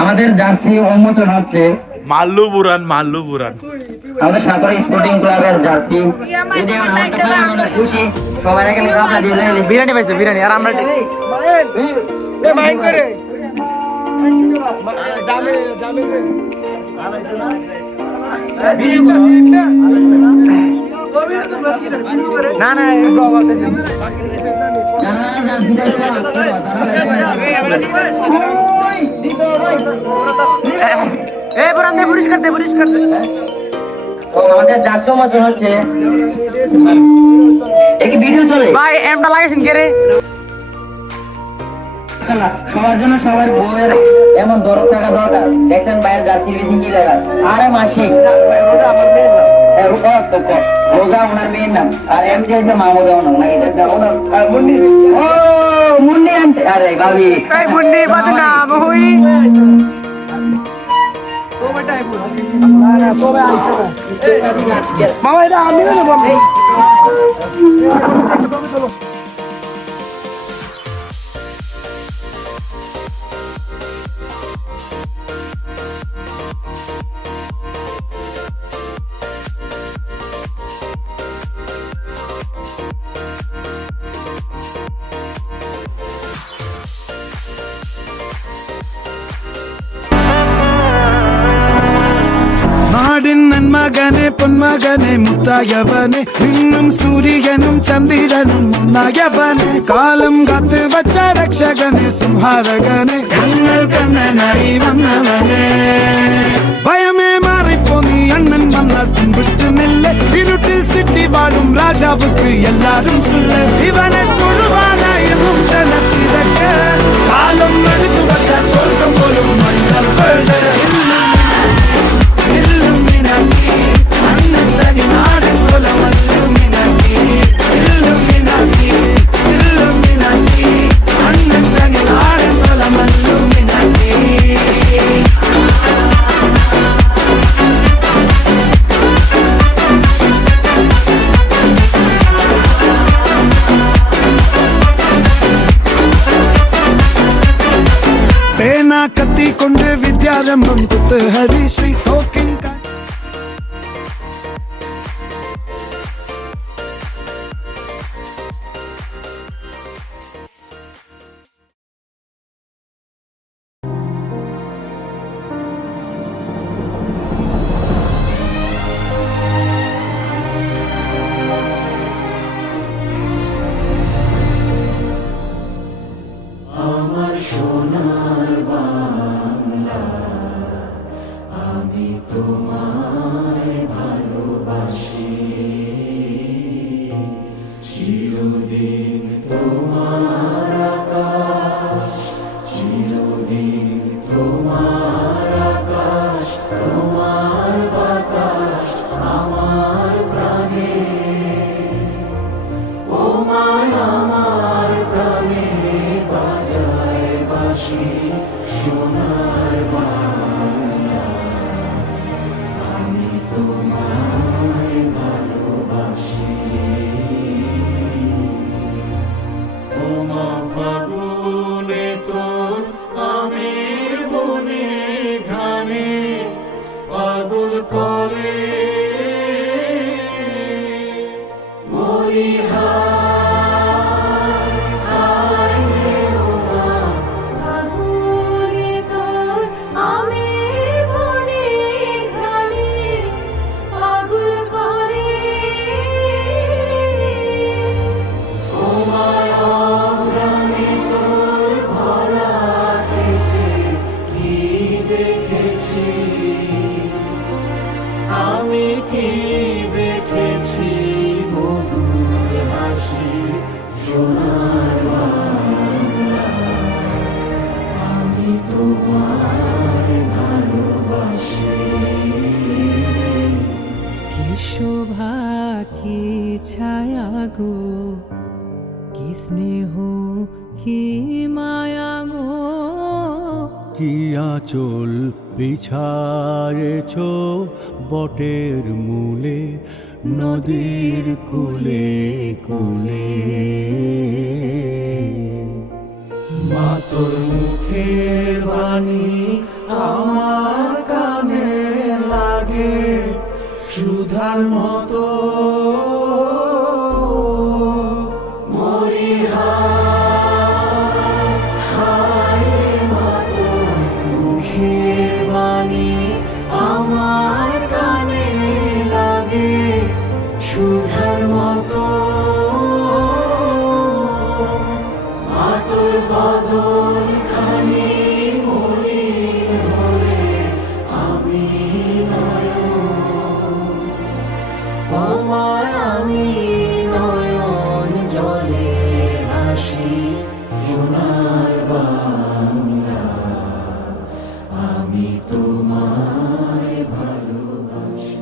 আমাদের জার্সি উন্মোচন হচ্ছে মাল্লু বুরান আমাদের সাগর স্পোর্টিং ক্লাবের জার্সি খুশি সবাই এখানে বিরিয়ানি পাইছে বিরিয়ানি আর আমরা না না পরিষ্কার দে আমাদের জার্সি উন্মোচন হচ্ছে একই ভিডিও চলে ভাই এমটা লাগাইছেন কে রে সবার জন্য সবার বউয়ের এমন দরদ থাকা দরকার দেখছেন বাইরের জার্সি বেশি কি লেখা আরে মাসি রোজা ওনার মেয়ের নাম আর এমটি হচ্ছে মাহমুদা ওনার নাকি ও মুন্নি আন্টি আরে ভাবি এই মুন্নি বদনাম হুই মামা এটা আমি না দেবো നാടിൻ നന്മകനെ പൊന്മകനെ മുത്തായവനെ നിന്നും സൂര്യനും ചന്ദ്രനും ഒന്നായവനെ കാലം കാത്ത് വച്ച രക്ഷകനെ സംഹാരകനെ ഞങ്ങൾ കണ്ണനായി വന്നവനെ ഭയമേ മാറിപ്പോ നീ അണ്ണൻ വന്നാൽ തുമ്പിട്ട് നെല്ല് ഇരുട്ടിൽ സിറ്റി വാഴും രാജാവുക്ക് എല്ലാരും സുല്ല ഇവനെ തൊഴുവാനായും ജനത്തിരക്ക് കാലം എടുത്തു വച്ചാൽ സ്വർഗം പോലും മണ്ണൽ വേണ്ട കത്തി കൊണ്ട് വിദ്യാരംഭം കുത്ത് ഹരിശ്രീ തോക്കിൻ शोभा की छाया गो की स्नेह की माया गो কি আঁচল বিছায়েছ বটের মূলে নদীর কূলে কূলে মা তোর মুখের বাণী আমার কানে লাগে সুধার মতো মরি হায় হায় রে মা তোর মুখের বাণী আমার কানে লাগে সুধার মতো মা তোর বদল খানি মলিন হলে আমি আমি নয়ন জলে ভাসি সোনার বাংলা আমি তোমায় ভালোবাসি।